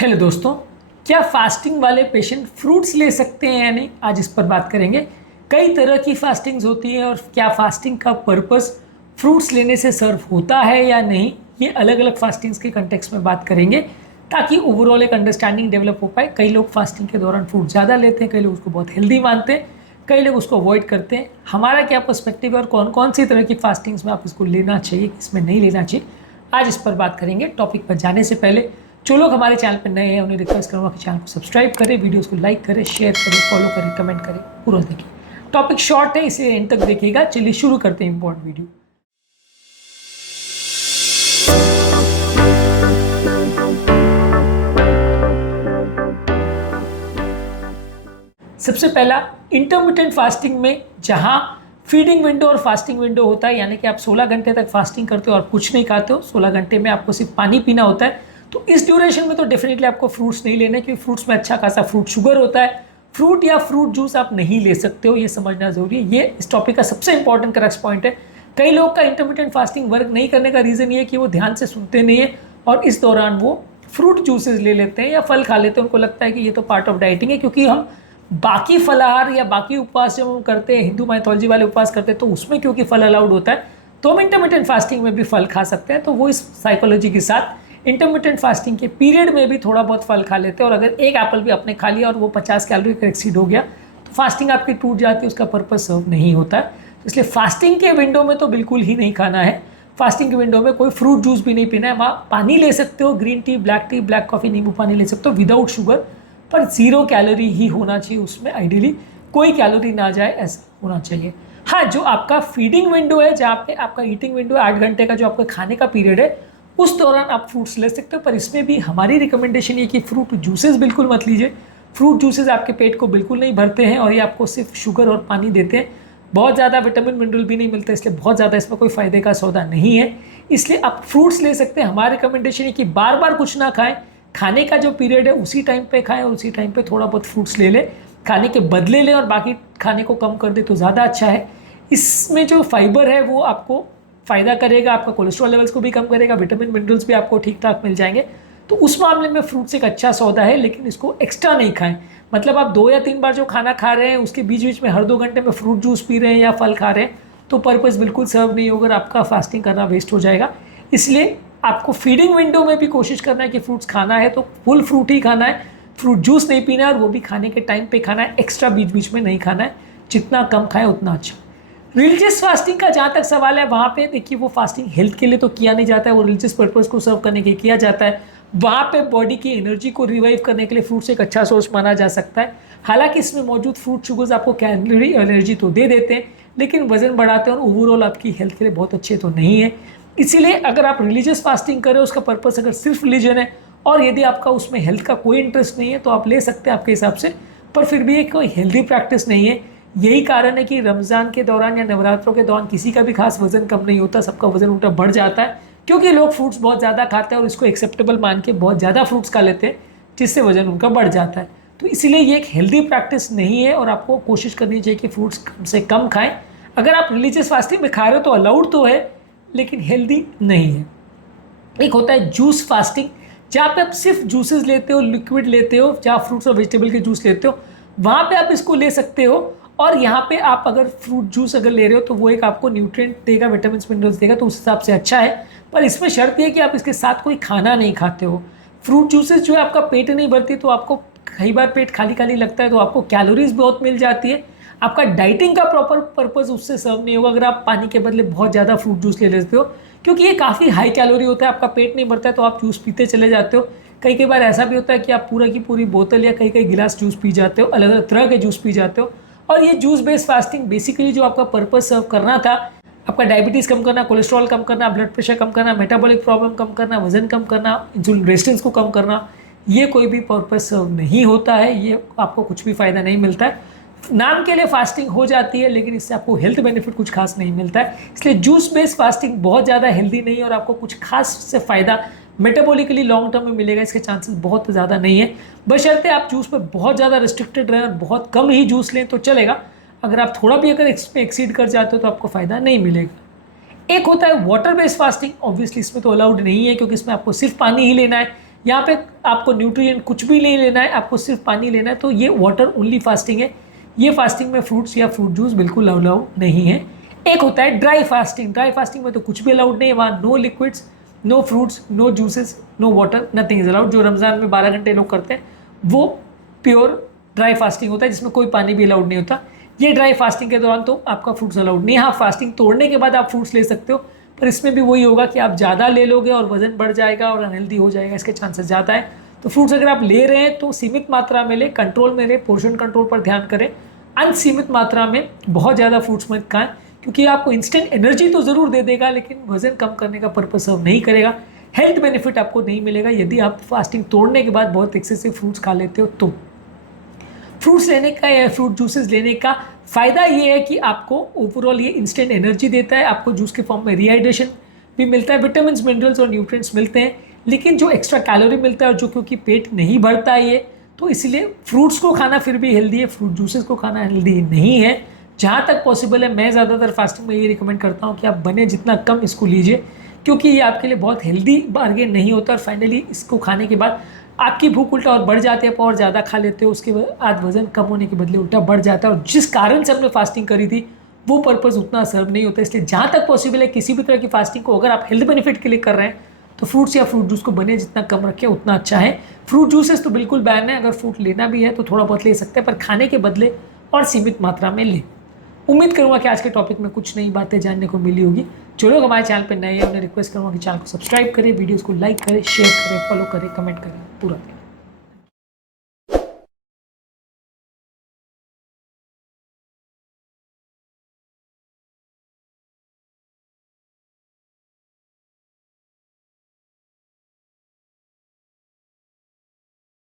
Hello दोस्तों, क्या fasting वाले पेशेंट फ्रूट्स ले सकते हैं या नहीं, आज इस पर बात करेंगे। कई तरह की फास्टिंग्स होती हैं और क्या फास्टिंग का पर्पस फ्रूट्स लेने से सर्व होता है या नहीं, ये अलग अलग फास्टिंग्स के कंटेक्स्ट में बात करेंगे ताकि ओवरऑल एक अंडरस्टैंडिंग डेवलप हो पाए। कई लोग फास्टिंग के दौरान फ्रूट ज़्यादा लेते हैं, कई लोग उसको बहुत हेल्दी मानते हैं, कई लोग उसको अवॉइड करते हैं। हमारा क्या पर्सपेक्टिव है और कौन कौन सी तरह की फास्टिंग्स में आप इसको लेना चाहिए, किसमें नहीं लेना चाहिए, आज इस पर बात करेंगे। टॉपिक पर जाने से पहले जो लोग हमारे चैनल पर नए हैं उन्हें रिक्वेस्ट करूँगा कि चैनल को सब्सक्राइब करें, वीडियोस को लाइक करें, शेयर करें, फॉलो करें, कमेंट करें, पूरा देखिए। टॉपिक शॉर्ट है, इसे एंड तक देखिएगा। चलिए शुरू करते हैं इंपॉर्टेंट वीडियो। सबसे पहला, इंटरमिटेंट फास्टिंग में जहां फीडिंग विंडो और फास्टिंग विंडो होता है, यानी कि आप 16 घंटे तक फास्टिंग करते हो और कुछ नहीं खाते हो, 16 घंटे में आपको सिर्फ पानी पीना होता है। तो इस ड्यूरेशन में तो डेफिनेटली आपको फ्रूट्स नहीं लेने, क्योंकि फ्रूट्स में अच्छा खासा फ्रूट शुगर होता है। फ्रूट या फ्रूट जूस आप नहीं ले सकते हो, ये समझना जरूरी है। ये इस टॉपिक का सबसे इंपॉर्टेंट क्रक्स पॉइंट है। कई लोग का इंटरमिटेंट फास्टिंग वर्क नहीं करने का रीज़न ये है कि वो ध्यान से सुनते नहीं है और इस दौरान वो फ्रूट जूसेस ले लेते हैं या फल खा लेते हैं। उनको लगता है कि ये तो पार्ट ऑफ डाइटिंग है, क्योंकि हम बाकी फलाहार या बाकी उपवास जब हम करते हैं, हिंदू माइथोलॉजी वाले उपवास करते हैं, तो उसमें क्योंकि फल अलाउड होता है तो हम इंटरमिटेंट फास्टिंग में भी फल खा सकते हैं। तो वो इस साइकोलॉजी के साथ इंटरमिटेंट फास्टिंग के पीरियड में भी थोड़ा बहुत फल खा लेते हैं। और अगर एक एप्पल भी आपने खा लिया और वो 50 कैलोरी का एक्सीड हो गया तो फास्टिंग आपकी टूट जाती है, उसका पर्पस सर्व नहीं होता है। इसलिए फास्टिंग के विंडो में तो बिल्कुल ही नहीं खाना है। फास्टिंग के विंडो में कोई फ्रूट जूस भी नहीं पीना है। वहाँ पानी ले सकते हो, ग्रीन टी, ब्लैक कॉफ़ी, नींबू पानी ले सकते हो विदाउट शुगर, पर 0 कैलोरी ही होना चाहिए। उसमें आइडियली कोई कैलोरी ना जाए, ऐसा होना चाहिए। हाँ, जो आपका फीडिंग विंडो है, जहाँ पे आपका ईटिंग विंडो है 8 घंटे का, जो आपका खाने का पीरियड है, उस दौरान आप फ्रूट्स ले सकते हो। पर इसमें भी हमारी रिकमेंडेशन ये कि फ्रूट जूसेस बिल्कुल मत लीजिए। फ्रूट जूसेस आपके पेट को बिल्कुल नहीं भरते हैं और ये आपको सिर्फ शुगर और पानी देते हैं। बहुत ज़्यादा विटामिन मिनरल भी नहीं मिलता, इसलिए बहुत ज़्यादा इसमें कोई फ़ायदे का सौदा नहीं है। इसलिए आप फ्रूट्स ले सकते हैं। हमारी रिकमेंडेशन है कि बार बार कुछ ना खाएं, खाने का जो पीरियड है उसी टाइम पे खाएं और उसी टाइम पे थोड़ा बहुत फ्रूट्स ले लें, खाने के बदले लें और बाकी खाने को कम कर दे तो ज़्यादा अच्छा है। इसमें जो फाइबर है वो आपको फ़ायदा करेगा, आपका कोलेस्ट्रॉल लेवल्स को भी कम करेगा, विटामिन मिनरल्स भी आपको ठीक ठाक मिल जाएंगे। तो उस मामले में फ्रूट्स एक अच्छा सौदा है, लेकिन इसको एक्स्ट्रा नहीं खाएं। मतलब आप 2 या 3 बार जो खाना खा रहे हैं उसके बीच बीच में हर 2 घंटे में फ्रूट जूस पी रहे हैं या फल खा रहे हैं तो पर्पज़ बिल्कुल सर्व नहीं होगा, आपका फास्टिंग करना वेस्ट हो जाएगा। इसलिए आपको फीडिंग विंडो में भी कोशिश करना है कि फ्रूट्स खाना है तो फुल फ्रूट ही खाना है, फ्रूट जूस नहीं पीना है और वो भी खाने के टाइम पे खाना है, एक्स्ट्रा बीच बीच में नहीं खाना है। जितना कम खाए उतना अच्छा। रिलीजियस फास्टिंग का जहाँ तक सवाल है, वहाँ पे देखिए वो फास्टिंग हेल्थ के लिए तो किया नहीं जाता है, वो रिलीजियस पर्पज़ को सर्व करने के लिए किया जाता है। वहाँ पे बॉडी की एनर्जी को रिवाइव करने के लिए फ्रूट्स एक अच्छा सोर्स माना जा सकता है। हालांकि इसमें मौजूद फ्रूट शुगर्स आपको कैलोरी एनर्जी तो दे देते हैं, लेकिन वजन बढ़ाते हैं और ओवरऑल आपकी हेल्थ के लिए बहुत अच्छे तो नहीं है। इसीलिए अगर आप रिलीजियस फास्टिंग करें, उसका पर्पस अगर सिर्फ रिलीजन है और यदि आपका उसमें हेल्थ का कोई इंटरेस्ट नहीं है तो आप ले सकते हैं आपके हिसाब से, पर फिर भी एक कोई हेल्दी प्रैक्टिस नहीं है। यही कारण है कि रमज़ान के दौरान या नवरात्रों के दौरान किसी का भी खास वजन कम नहीं होता, सबका वजन उल्टा बढ़ जाता है, क्योंकि लोग फ्रूट्स बहुत ज़्यादा खाते हैं और इसको एक्सेप्टेबल मान के बहुत ज़्यादा फ्रूट्स खा लेते हैं, जिससे वजन उनका बढ़ जाता है। तो इसीलिए ये एक हेल्दी प्रैक्टिस नहीं है और आपको कोशिश करनी चाहिए कि फ्रूट्स कम से कम खाएं। अगर आप रिलीजियस फास्टिंग में खा रहे हो तो अलाउड तो है, लेकिन हेल्दी नहीं है। एक होता है जूस फास्टिंग, जहाँ पे आप सिर्फ जूसेस लेते हो, लिक्विड लेते हो, जहाँ फ्रूट्स और वेजिटेबल के जूस लेते हो, वहाँ पे आप इसको ले सकते हो। और यहाँ पे आप अगर फ्रूट जूस अगर ले रहे हो तो वो एक आपको न्यूट्रिएंट देगा, विटामिन मिनरल्स देगा, तो उस हिसाब से अच्छा है। पर इसमें शर्त ये है कि आप इसके साथ कोई खाना नहीं खाते हो। फ्रूट जूसेस जो है आपका पेट नहीं भरती, तो आपको कई बार पेट खाली खाली लगता है, तो आपको कैलोरीज बहुत मिल जाती है। आपका डाइटिंग का प्रॉपर पर्पस उससे सर्व नहीं होगा अगर आप पानी के बदले बहुत ज़्यादा फ्रूट जूस ले लेते हो, क्योंकि ये काफ़ी हाई कैलोरी होता है। आपका पेट नहीं भरता है तो आप जूस पीते चले जाते हो। कई बार ऐसा भी होता है कि आप पूरा की पूरी बोतल या कई गिलास जूस पी जाते हो, अलग अलग तरह के जूस पी जाते हो। और ये जूस बेस्ड फास्टिंग बेसिकली जो आपका पर्पस सर्व करना था, आपका डायबिटीज़ कम करना, कोलेस्ट्रॉल कम करना, ब्लड प्रेशर कम करना, मेटाबॉलिक प्रॉब्लम कम करना, वजन कम करना, इंसुलिन रेजिस्टेंस को कम करना, ये कोई भी पर्पस सर्व नहीं होता है। ये आपको कुछ भी फ़ायदा नहीं मिलता है। नाम के लिए फास्टिंग हो जाती है, लेकिन इससे आपको हेल्थ बेनिफिट कुछ खास नहीं मिलता है। इसलिए जूस बेस्ड फास्टिंग बहुत ज़्यादा हेल्दी नहीं है और आपको कुछ खास से फ़ायदा मेटाबॉलिकली लॉन्ग टर्म में मिलेगा, इसके चांसेस बहुत ज़्यादा नहीं है। बशर्ते आप जूस पर बहुत ज़्यादा रिस्ट्रिक्टेड रहें और बहुत कम ही जूस लें तो चलेगा। अगर आप थोड़ा भी अगर इसमें एक्सीड कर जाते हो तो आपको फ़ायदा नहीं मिलेगा। एक होता है वाटर बेस्ड फास्टिंग, ऑब्वियसली इसमें तो अलाउड नहीं है, क्योंकि इसमें आपको सिर्फ पानी ही लेना है। यहाँ पे आपको न्यूट्रिएंट कुछ भी नहीं लेना है, आपको सिर्फ पानी लेना है। तो ये वाटर ओनली फास्टिंग है। ये फास्टिंग में फ्रूट्स या फ्रूट जूस बिल्कुल अलाउ नहीं है। एक होता है ड्राई फास्टिंग। ड्राई फास्टिंग में तो कुछ भी अलाउड नहीं है, वहाँ no liquids, no fruits, no juices, no water, nothing is allowed. जो रमज़ान में 12 घंटे लोग करते हैं वो प्योर ड्राई फास्टिंग होता है, जिसमें कोई पानी भी अलाउड नहीं होता। ये ड्राई फास्टिंग के दौरान तो आपका फ्रूट्स अलाउड नहीं है। हाँ, फास्टिंग तोड़ने के बाद आप फ्रूट्स ले सकते हो, पर इसमें भी वही होगा कि आप ज़्यादा ले लोगे और वजन बढ़ जाएगा और अनहेल्दी हो जाएगा, इसके चांसेस ज़्यादा है। तो फ्रूट्स अगर आप ले रहे हैं तो सीमित मात्रा में ले, कंट्रोल में ले, पोर्शन कंट्रोल पर ध्यान करें। अनसीमित मात्रा में बहुत ज़्यादा फ्रूट्स मत खाएं, क्योंकि आपको इंस्टेंट एनर्जी तो ज़रूर दे देगा, लेकिन वजन कम करने का पर्पस सर्व नहीं करेगा। हेल्थ बेनिफिट आपको नहीं मिलेगा यदि आप फास्टिंग तोड़ने के बाद बहुत एक्सेसिव फ्रूट्स खा लेते हो। तो फ्रूट्स लेने का या फ्रूट जूसेस लेने का फ़ायदा ये है कि आपको ओवरऑल ये इंस्टेंट एनर्जी देता है, आपको जूस के फॉर्म में रिहाइड्रेशन भी मिलता है, विटामिन मिनरल्स और न्यूट्रिएंट्स मिलते हैं। लेकिन जो एक्स्ट्रा कैलोरी मिलता है और जो क्योंकि पेट नहीं भरता है ये, तो इसलिए फ्रूट्स को खाना फिर भी हेल्दी है, फ्रूट जूसेस को खाना हेल्दी नहीं है। जहाँ तक पॉसिबल है मैं ज़्यादातर फास्टिंग में ये रिकमेंड करता हूँ कि आप बने जितना कम इसको लीजिए, क्योंकि ये आपके लिए बहुत हेल्दी बार्गेन नहीं होता। और फाइनली इसको खाने के बाद आपकी भूख उल्टा और बढ़ जाती है, और ज़्यादा खा लेते हो, उसके बाद वजन कम होने के बदले उल्टा बढ़ जाता है, और जिस कारण से हमने फास्टिंग करी थी वो पर्पज़ उतना सर्व नहीं होता। इसलिए जहाँ तक पॉसिबल है किसी भी तरह की फास्टिंग को अगर आप हेल्थ बेनिफिट के लिए कर रहे हैं तो फ्रूट्स या फ्रूट जूस को बने जितना कम रखें उतना अच्छा है। फ्रूट जूसेस तो बिल्कुल बैन है, अगर फ्रूट लेना भी है तो थोड़ा बहुत ले सकते हैं, पर खाने के बदले और सीमित मात्रा में लें। उम्मीद करूँगा कि आज के टॉपिक में कुछ नई बातें जानने को मिली होगी। जो लोग हमारे चैनल पर नए हैं उन्हें रिक्वेस्ट करूँगा कि चैनल को सब्सक्राइब करें, वीडियोज़ को लाइक करें, शेयर करें, फॉलो करें, कमेंट करें, पूरा